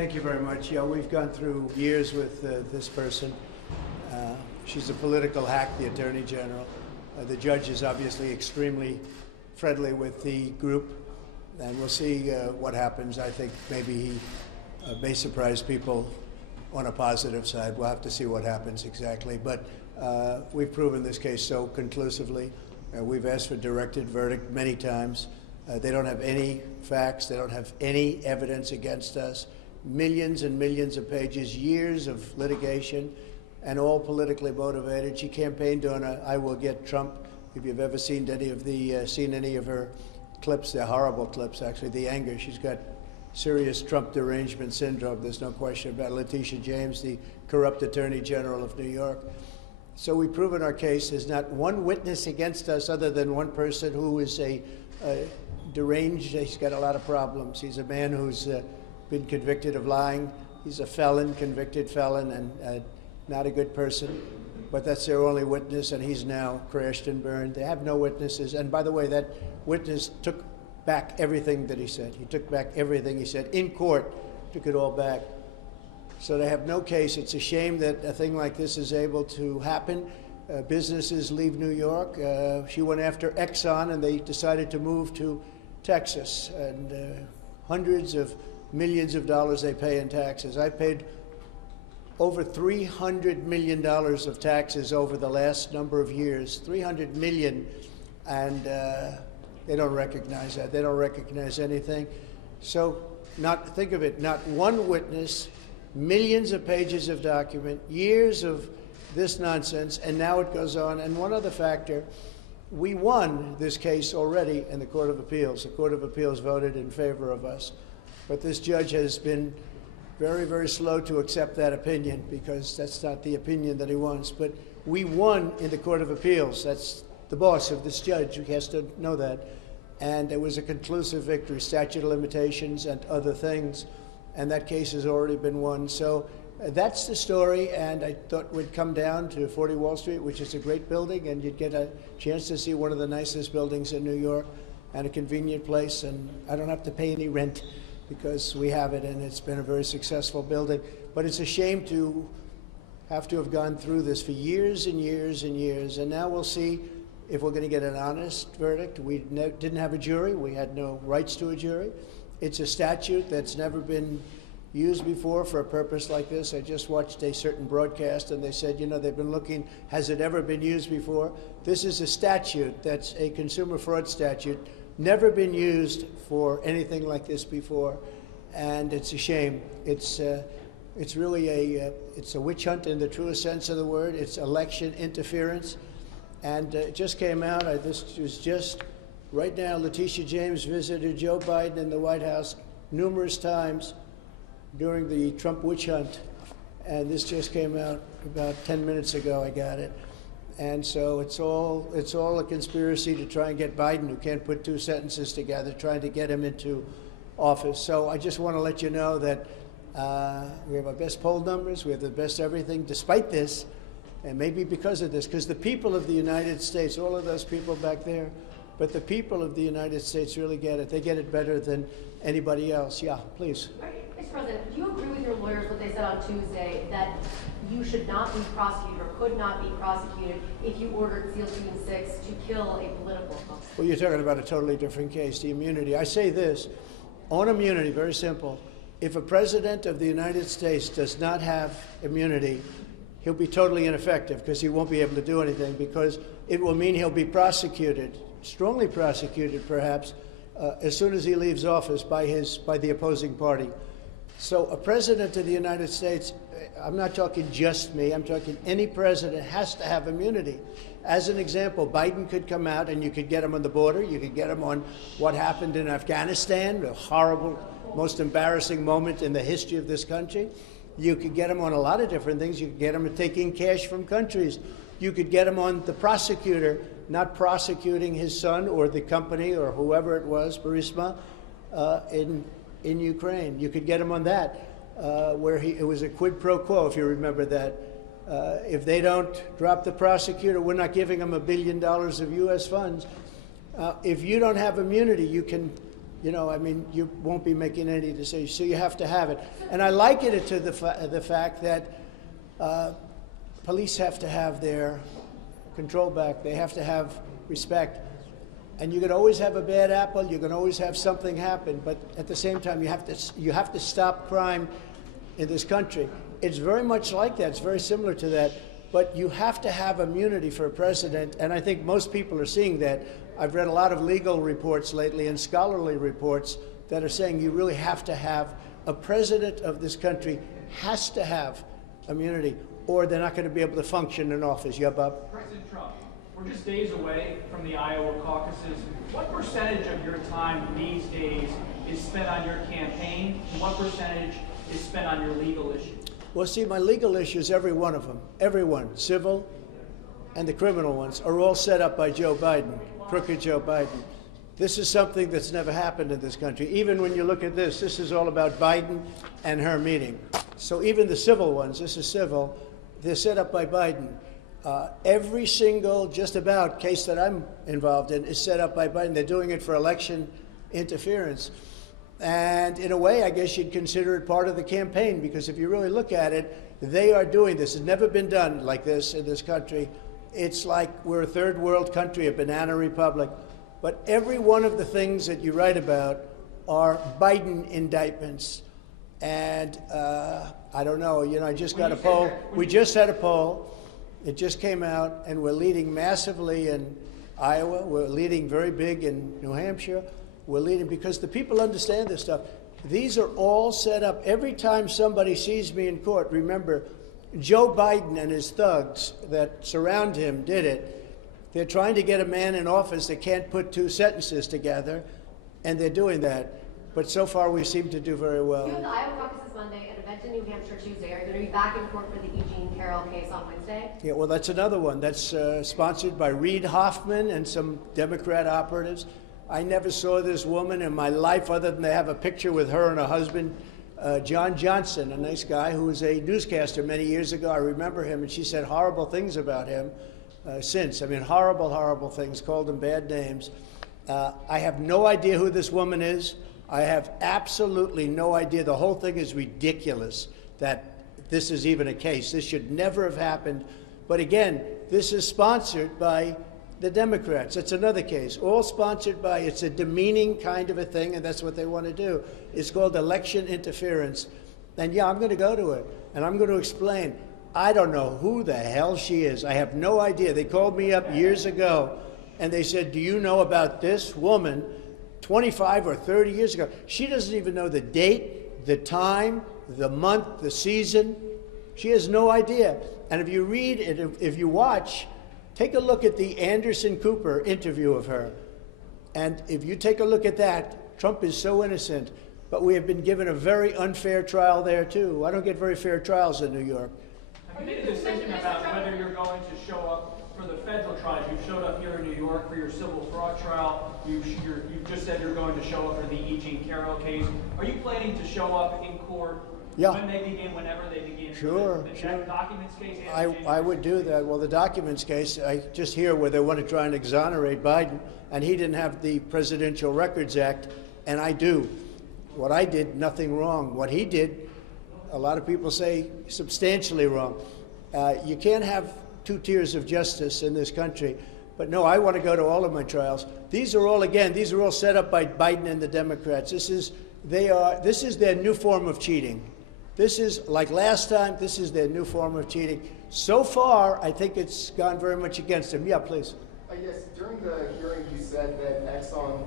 Thank you very much. Yeah, we've gone through years with this person. She's a political hack, the Attorney General. The judge is obviously extremely friendly with the group, and we'll see what happens. I think maybe he may surprise people on a positive side. We'll have to see what happens exactly. But we've proven this case so conclusively. We've asked for directed verdict many times. They don't have any facts. They don't have any evidence against us. Millions and millions of pages, years of litigation, and all politically motivated. She campaigned on a "I will get Trump." If you've ever seen any of her clips, they're horrible clips, actually. The anger, she's got serious Trump derangement syndrome. There's no question about it. Letitia James, the corrupt Attorney General of New York. So we've proven our case. There's not one witness against us other than one person who is a deranged. He's got a lot of problems. He's a man who's been convicted of lying. He's a felon, convicted felon, and not a good person. But that's their only witness, and he's now crashed and burned. They have no witnesses. And by the way, that witness took back everything that he said. He took back everything he said in court, took it all back. So they have no case. It's a shame that a thing like this is able to happen. Businesses leave New York. She went after Exxon, and they decided to move to Texas. And hundreds of millions of dollars they pay in taxes. I paid over $300 million of taxes over the last number of years, $300 million, and they don't recognize that. They don't recognize anything. So think of it, not one witness, millions of pages of document, years of this nonsense, and now it goes on. And one other factor, we won this case already in the Court of Appeals. The Court of Appeals voted in favor of us. But this judge has been very, very slow to accept that opinion because that's not the opinion that he wants. But we won in the Court of Appeals. That's the boss of this judge. He has to know that. And it was a conclusive victory, statute of limitations and other things. And that case has already been won. So that's the story. And I thought we'd come down to 40 Wall Street, which is a great building, and you'd get a chance to see one of the nicest buildings in New York and a convenient place. And I don't have to pay any rent, because we have it, and it's been a very successful building. But it's a shame to have gone through this for years and years and years. And now we'll see if we're going to get an honest verdict. We didn't have a jury. We had no rights to a jury. It's a statute that's never been used before for a purpose like this. I just watched a certain broadcast, and they said, you know, they've been looking, has it ever been used before? This is a statute that's a consumer fraud statute, never been used for anything like this before, and it's a shame. It's really it's a witch hunt in the truest sense of the word. It's election interference, and it just came out. This was just right now. Letitia James visited Joe Biden in the White House numerous times during the Trump witch hunt, and this just came out about 10 minutes ago. I got it. And so it's all a conspiracy to try and get Biden, who can't put two sentences together, trying to get him into office. So I just want to let you know that we have our best poll numbers, we have the best everything, despite this, and maybe because of this, because the people of the United States, all of those people back there, but the people of the United States really get it. They get it better than anybody else. Yeah, please. Mr. President, do you agree with your lawyers what they said on Tuesday, that you should not be prosecuted or could not be prosecuted if you ordered SEAL 2 and 6 to kill a political opponent? Well, you're talking about a totally different case, the immunity. I say this, on immunity, very simple. If a president of the United States does not have immunity, he'll be totally ineffective because he won't be able to do anything, because it will mean he'll be prosecuted, strongly prosecuted perhaps, as soon as he leaves office by the opposing party. So a president of the United States, I'm not talking just me, I'm talking any president, has to have immunity. As an example, Biden could come out and you could get him on the border, you could get him on what happened in Afghanistan, a horrible, most embarrassing moment in the history of this country. You could get him on a lot of different things. You could get him taking cash from countries. You could get him on the prosecutor not prosecuting his son or the company or whoever it was, Burisma, in Ukraine. You could get him on that, where it was a quid pro quo, if you remember that. If they don't drop the prosecutor, we're not giving them $1 billion of U.S. funds. If you don't have immunity, you can You know, I mean, you won't be making any decisions, so you have to have it. And I liken it to the fact that police have to have their control back. They have to have respect. And you can always have a bad apple. You can always have something happen. But at the same time, you have to stop crime in this country. It's very much like that. It's very similar to that. But you have to have immunity for a president, and I think most people are seeing that. I've read a lot of legal reports lately and scholarly reports that are saying you really have to have a president of this country has to have immunity, or they're not going to be able to function in office. Yeah, Bob? President Trump, we're just days away from the Iowa caucuses. What percentage of your time these days is spent on your campaign, and what percentage is spent on your legal issues? Well, see, my legal issues, every one of them, everyone, civil and the criminal ones, are all set up by Joe Biden, crooked Joe Biden. This is something that's never happened in this country. Even when you look at this is all about Biden and her meeting. So even the civil ones, this is civil, they're set up by Biden. Every single, just about, case that I'm involved in is set up by Biden. They're doing it for election interference. And in a way, I guess you'd consider it part of the campaign, because if you really look at it, they are doing this. It's never been done like this in this country. It's like we're a third world country, a banana republic. But every one of the things that you write about are Biden indictments. And I don't know, you know, I just got a poll. We just had a poll. It just came out, and we're leading massively in Iowa. We're leading very big in New Hampshire. We're leading because the people understand this stuff. These are all set up. Every time somebody sees me in court, remember, Joe Biden and his thugs that surround him did it. They're trying to get a man in office that can't put two sentences together, and they're doing that. But so far, we seem to do very well. You have the Iowa caucuses Monday, an event in New Hampshire Tuesday. Are you going to be back in court for the Eugene Carroll case on Wednesday? Yeah, well, that's another one. That's sponsored by Reid Hoffman and some Democrat operatives. I never saw this woman in my life other than to have a picture with her and her husband, John Johnson, a nice guy who was a newscaster many years ago. I remember him, and she said horrible things about him since. I mean, horrible, horrible things, called him bad names. I have no idea who this woman is. I have absolutely no idea. The whole thing is ridiculous that this is even a case. This should never have happened. But again, this is sponsored by the Democrats. It's another case, all sponsored by, it's a demeaning kind of a thing, and that's what they want to do. It's called election interference. And yeah, I'm going to go to it, and I'm going to explain. I don't know who the hell she is. I have no idea. They called me up years ago, and they said, do you know about this woman 25 or 30 years ago? She doesn't even know the date, the time, the month, the season. She has no idea. And if you read it, if you watch, take a look at the Anderson Cooper interview of her. And if you take a look at that, Trump is so innocent, but we have been given a very unfair trial there, too. I don't get very fair trials in New York. Have you made a decision about whether you're going to show up for the federal trials? You've showed up here in New York for your civil fraud trial. You've just said you're going to show up for the Eugene Carroll case. Are you planning to show up in court? Yeah. When they begin, whenever they begin? Sure, the sure. documents case? I would do that. Well, the documents case, I just hear where they want to try and exonerate Biden, and he didn't have the Presidential Records Act, and I do. What I did, nothing wrong. What he did, a lot of people say substantially wrong. You can't have two tiers of justice in this country. But no, I want to go to all of my trials. These are all set up by Biden and the Democrats. This is their new form of cheating. This is, like last time, this is their new form of cheating. So far, I think it's gone very much against them. Yeah, please. Yes, during the hearing, you said that Exxon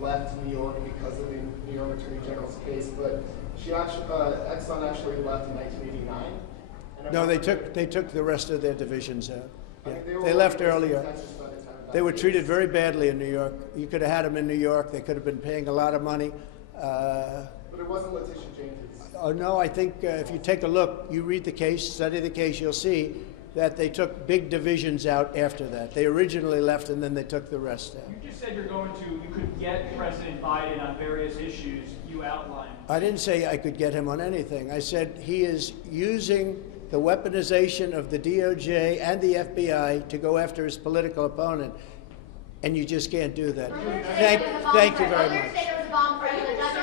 left New York because of the New York Attorney General's case, but Exxon actually left in 1989. No, they took the rest of their divisions out. Yeah. I mean, They left earlier. by the time of They were that treated case. very badly in New York. You could have had them in New York. They could have been paying a lot of money. But it wasn't Letitia James's. Oh, no, I think if you take a look, you read the case, study the case, you'll see that they took big divisions out after that. They originally left, and then they took the rest out. You just said you could get President Biden on various issues you outlined. I didn't say I could get him on anything. I said he is using the weaponization of the DOJ and the FBI to go after his political opponent, and you just can't do that. Thank you very much. bomb threat with a Dutch